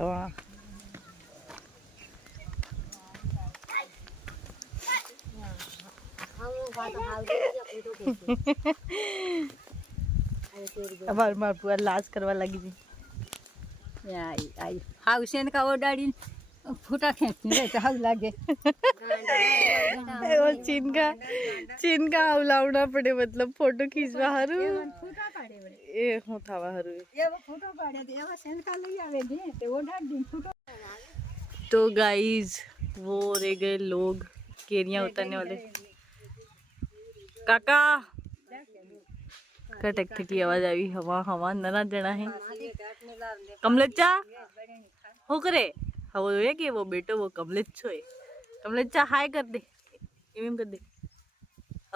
हाँ अब मार पूरा लाज करवा लगी थी आई हाउसेन का वो डाड़ी फूटा खेचती है तो हाउ लागे और चीन का उलावना पड़े मतलब फोटो खींचवा हरू फूटा पाड़े बड़े ए हूं था हरू ये वो फूटा पाड़े ते वो सेन का ले आवे दे ते वो डाड़ी फूटा। तो गाइस वो रह गए लोग केरियां उतरने वाले काका का टक की आवाज आई हवा हवा नरा जना है कमलच्चा हो करे वो है कि वो बेटो वो कमलच्चो है कमलच्चा हाय कर दे इम कर दे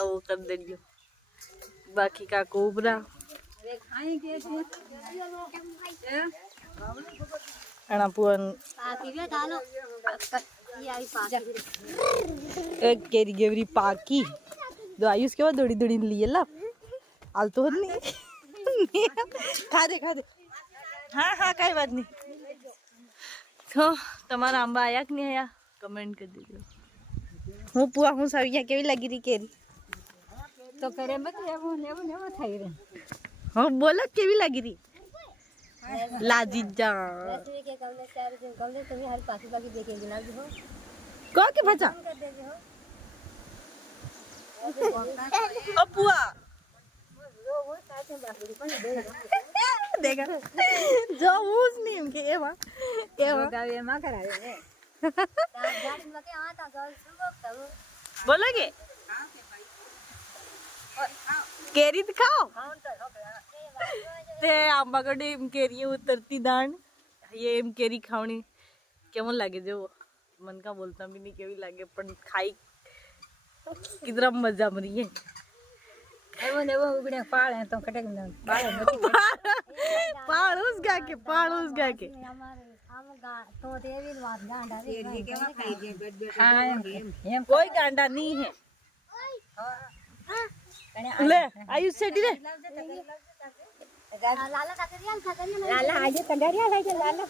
वो कर दे दियो बाकी का कोबरा अनापुअन केरी गेवरी पाकी दो आयुष के बाद दौड़ी दौड़ी लिए ला आल तो नहीं खा दे हाँ हाँ कई बात नहीं तो तुम्हारा आंबा आया कि नहीं आया कमेंट कर दीजिए हूँ पुआ हूँ सविया केवी लगी रही केरी तो करे मत लेवो थाई रे हाँ बोला केवी लगी रही लाजीजा को के बचा अपुआ देखा जो उस नीम के एवा गावे मा करावे बोलोगे केरी दिखाओ ते आंबा कड़े केरी उतरती दान ये केरी खावनी केमन लागे जो मन का बोलता भी नहीं केवी लागे पण खाई कितना मजा मरी है वो उगड़े पाल है तो कटे पाल उस गा के कोई गांडा नहीं है ले आयुष सेठी रे लाला आज कंडरिया लागे लाला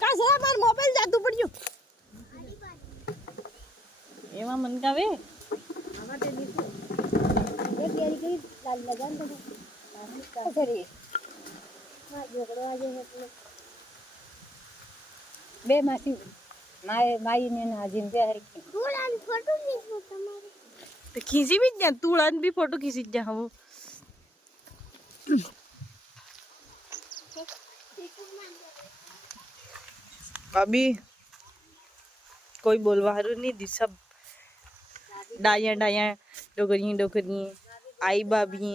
का सरा मार मोबाइल जादू पड़ियो एमा मन का वे हमारे ये केरी के लाल लगान तो सरी हां जोगड़ो आजे है बे मासी माई ने ना जिंदे हर की तुड़ान फोटो खींचो तुम्हारे तो खींची भी जा तुड़ान भी फोटो खींची जा वो अभी कोई बोलवा नहीं दी सब डाया डोकरी आई बाबी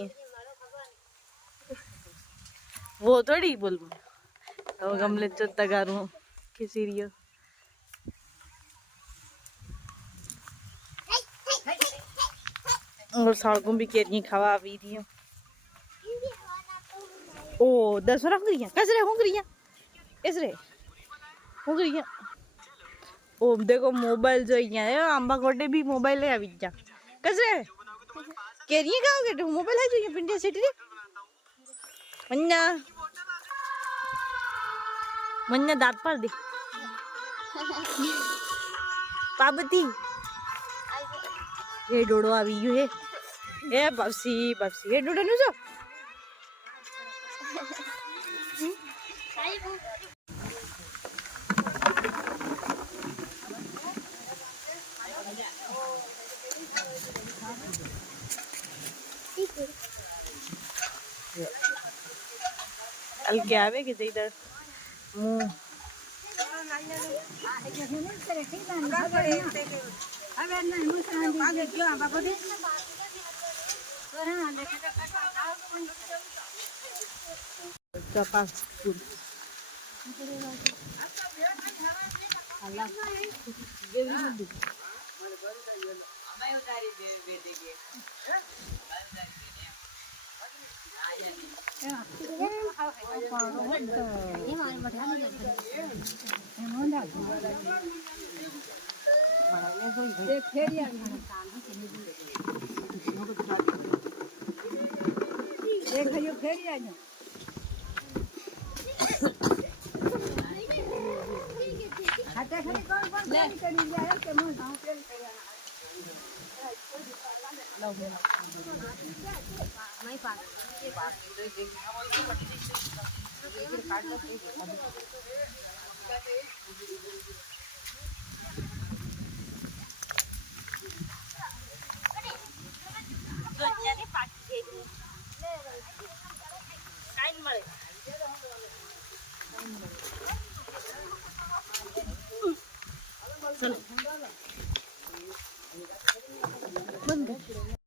वो थोड़ी बोल वो गमले तो तगारू किसी रियो और सड़कों भी केरियां खावा भी रही ओ 10 हुंगरियां कसरे हुंगरियां इसरे हुंगरियां ओ देखो मोबाइल जो है आंबा कोटे भी मोबाइल है अभी जा कसरे केरियां खाओगे तो मोबाइल है जो ये पिंडिया सिटी रे मन्ना दांत पर दे पाबती ये डोडो आवी यू है ए बप्सी ये डोडो नु जो अल क्या है कि इधर मुंह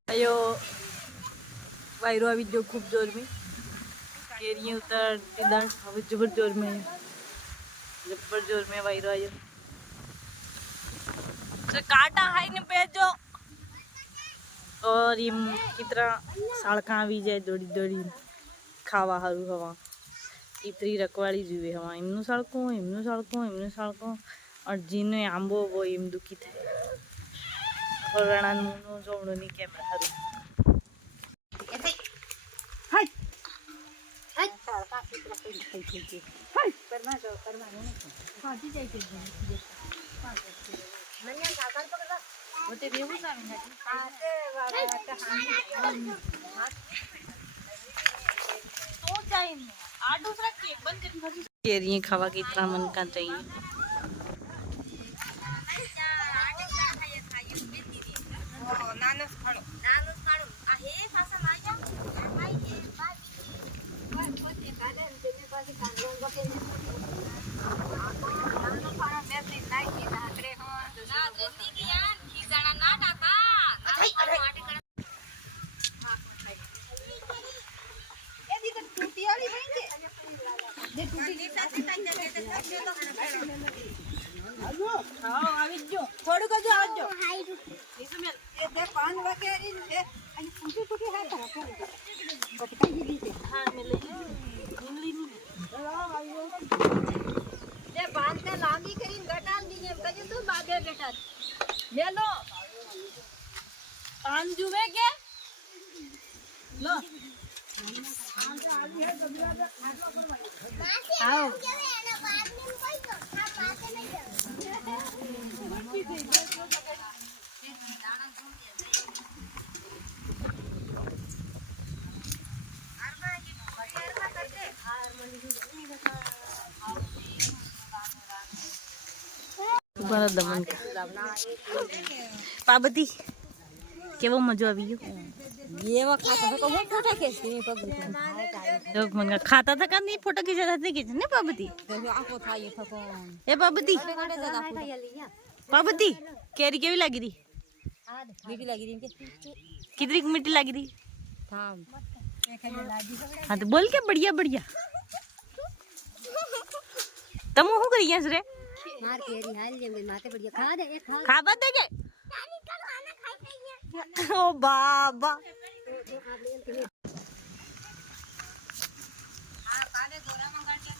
अयो वायरो अभी जो खूब जोर में केरियां उतर इधर अभी जबर जोर में वायरो आयो तो काटा है ने पे जो और ये कितना सड़का भी जाए दौड़ी दौड़ी खावा हारू हवा इतनी रखवाड़ी जुए हवा एमनु सड़को और जीने आंबो वो एम दुखी थे और रणानु जोड़ो नहीं कैमरा हारू केरियां खावा की इतना मन का चाहिए થોડુંક જ આવજો પાન વગેરે લાંબી કરીને ગટાલ દીજે કજે તું બાબે બેટા લે લો પાન જુએ કે લો आओ दमन पाबती केवो मजो आवी गयो ये वो खाता था को फोटो खींचती है पबती लोग मन खाता था का नहीं फोटो खींचा था खींच ने पाबती आंखो था ये थकोन ए पाबती केरी केवी लागी री मीठी लागी री कितनी मीठी लागी री थाम हां तो बोल के बढ़िया बढ़िया तम हो करिया रे मार केरी हाल जे माते बढ़िया खा दे खा बा दे के ओ बाबा हां काले गोरा मंगाड़